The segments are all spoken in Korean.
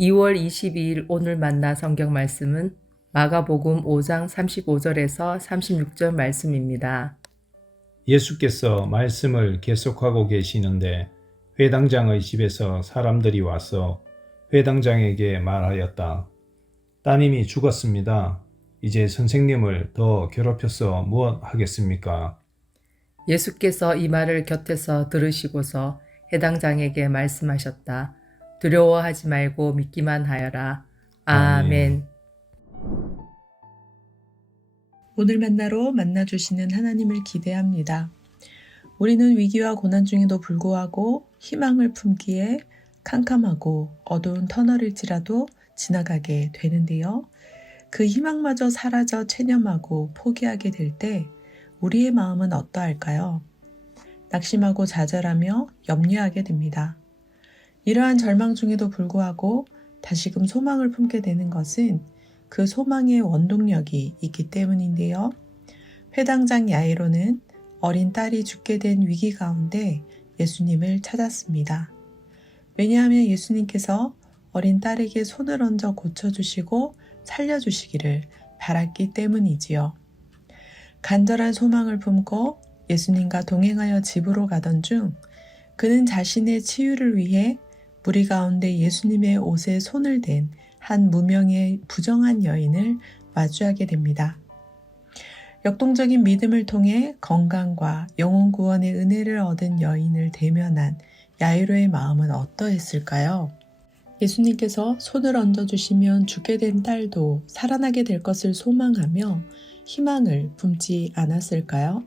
2월 22일 오늘 만나 성경 말씀은 마가복음 5장 35절에서 36절 말씀입니다. 예수께서 말씀을 계속하고 계시는데 회당장의 집에서 사람들이 와서 회당장에게 말하였다. 따님이 죽었습니다. 이제 선생님을 더 괴롭혀서 무엇 하겠습니까? 예수께서 이 말을 곁에서 들으시고서 해당장에게 말씀하셨다. 두려워하지 말고 믿기만 하여라. 아멘. 오늘 만나로 만나주시는 하나님을 기대합니다. 우리는 위기와 고난 중에도 불구하고 희망을 품기에 캄캄하고 어두운 터널일지라도 지나가게 되는데요. 그 희망마저 사라져 체념하고 포기하게 될 때 우리의 마음은 어떠할까요? 낙심하고 좌절하며 염려하게 됩니다. 이러한 절망 중에도 불구하고 다시금 소망을 품게 되는 것은 그 소망의 원동력이 있기 때문인데요. 회당장 야이로는 어린 딸이 죽게 된 위기 가운데 예수님을 찾았습니다. 왜냐하면 예수님께서 어린 딸에게 손을 얹어 고쳐주시고 살려주시기를 바랐기 때문이지요. 간절한 소망을 품고 예수님과 동행하여 집으로 가던 중 그는 자신의 치유를 위해 무리 가운데 예수님의 옷에 손을 댄 한 무명의 부정한 여인을 마주하게 됩니다. 역동적인 믿음을 통해 건강과 영혼 구원의 은혜를 얻은 여인을 대면한 야이로의 마음은 어떠했을까요? 예수님께서 손을 얹어주시면 죽게 된 딸도 살아나게 될 것을 소망하며 희망을 품지 않았을까요?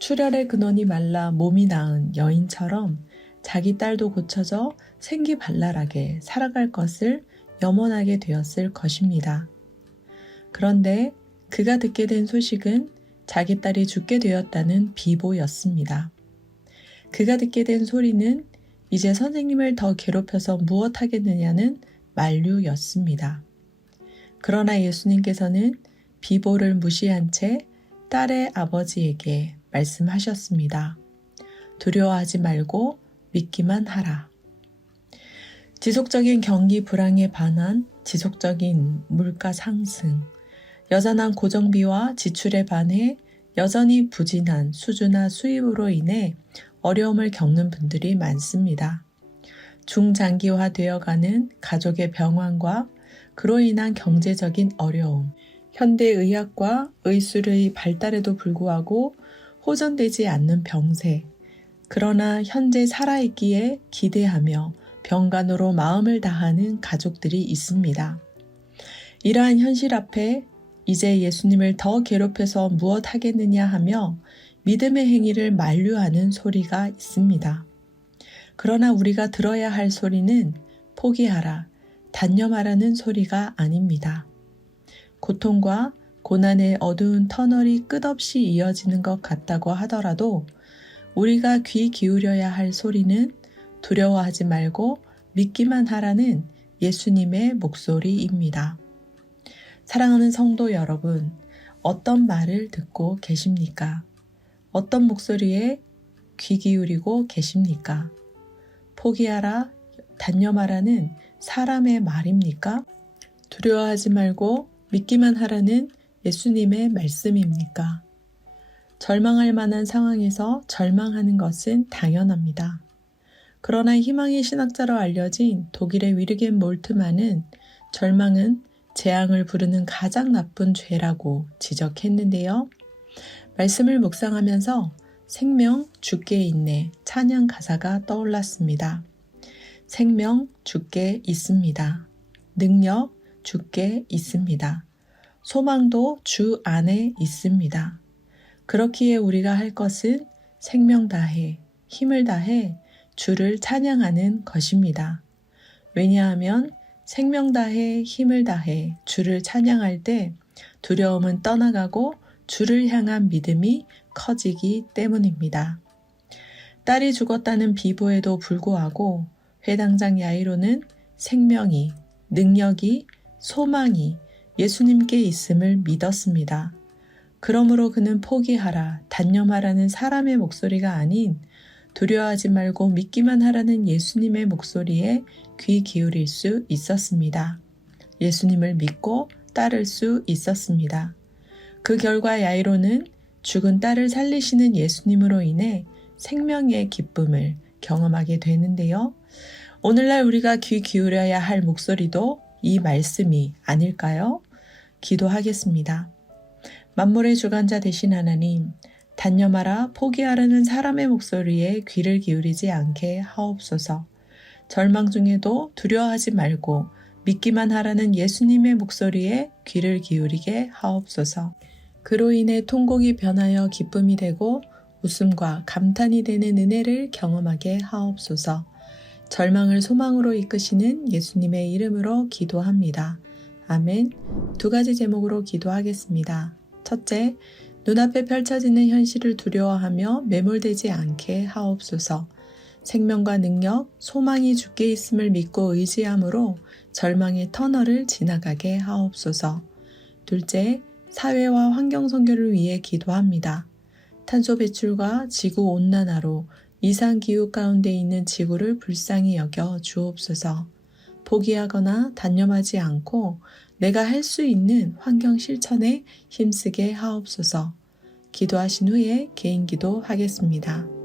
출혈의 근원이 말라 몸이 나은 여인처럼 자기 딸도 고쳐져 생기발랄하게 살아갈 것을 염원하게 되었을 것입니다. 그런데 그가 듣게 된 소식은 자기 딸이 죽게 되었다는 비보였습니다. 그가 듣게 된 소리는 이제 선생님을 더 괴롭혀서 무엇 하겠느냐는 만류였습니다. 그러나 예수님께서는 비보를 무시한 채 딸의 아버지에게 말씀하셨습니다. 두려워하지 말고 믿기만 하라. 지속적인 경기 불황에 반한 지속적인 물가 상승, 여전한 고정비와 지출에 반해 여전히 부진한 수주나 수입으로 인해 어려움을 겪는 분들이 많습니다. 중장기화되어가는 가족의 병환과 그로 인한 경제적인 어려움, 현대의학과 의술의 발달에도 불구하고 호전되지 않는 병세, 그러나 현재 살아있기에 기대하며 병간호로 마음을 다하는 가족들이 있습니다. 이러한 현실 앞에 이제 예수님을 더 괴롭혀서 무엇 하겠느냐 하며 믿음의 행위를 만류하는 소리가 있습니다. 그러나 우리가 들어야 할 소리는 포기하라, 단념하라는 소리가 아닙니다. 고통과 고난의 어두운 터널이 끝없이 이어지는 것 같다고 하더라도 우리가 귀 기울여야 할 소리는 두려워하지 말고 믿기만 하라는 예수님의 목소리입니다. 사랑하는 성도 여러분, 어떤 말을 듣고 계십니까? 어떤 목소리에 귀 기울이고 계십니까? 포기하라, 단념하라는 사람의 말입니까? 두려워하지 말고 믿기만 하라는 예수님의 말씀입니까? 절망할 만한 상황에서 절망하는 것은 당연합니다. 그러나 희망의 신학자로 알려진 독일의 위르겐 몰트만은 절망은 재앙을 부르는 가장 나쁜 죄라고 지적했는데요. 말씀을 묵상하면서 생명 주께 있네 찬양 가사가 떠올랐습니다. 생명 주께 있습니다. 능력 주께 있습니다. 소망도 주 안에 있습니다. 그렇기에 우리가 할 것은 생명 다해, 힘을 다해 주를 찬양하는 것입니다. 왜냐하면 생명 다해, 힘을 다해 주를 찬양할 때 두려움은 떠나가고 주를 향한 믿음이 커지기 때문입니다. 딸이 죽었다는 비보에도 불구하고 회당장 야이로는 생명이, 능력이, 소망이 예수님께 있음을 믿었습니다. 그러므로 그는 포기하라, 단념하라는 사람의 목소리가 아닌 두려워하지 말고 믿기만 하라는 예수님의 목소리에 귀 기울일 수 있었습니다. 예수님을 믿고 따를 수 있었습니다. 그 결과 야이로는 죽은 딸을 살리시는 예수님으로 인해 생명의 기쁨을 경험하게 되는데요. 오늘날 우리가 귀 기울여야 할 목소리도 이 말씀이 아닐까요? 기도하겠습니다. 만물의 주관자 되신 하나님, 단념하라 포기하라는 사람의 목소리에 귀를 기울이지 않게 하옵소서. 절망 중에도 두려워하지 말고 믿기만 하라는 예수님의 목소리에 귀를 기울이게 하옵소서. 그로 인해 통곡이 변하여 기쁨이 되고 웃음과 감탄이 되는 은혜를 경험하게 하옵소서. 절망을 소망으로 이끄시는 예수님의 이름으로 기도합니다. 아멘. 2가지 제목으로 기도하겠습니다. 첫째, 눈앞에 펼쳐지는 현실을 두려워하며 매몰되지 않게 하옵소서. 생명과 능력, 소망이 주께 있음을 믿고 의지함으로 절망의 터널을 지나가게 하옵소서. 둘째, 사회와 환경 선교를 위해 기도합니다. 탄소 배출과 지구 온난화로 이상기후 가운데 있는 지구를 불쌍히 여겨 주옵소서. 포기하거나 단념하지 않고 내가 할 수 있는 환경 실천에 힘쓰게 하옵소서. 기도하신 후에 개인 기도 하겠습니다.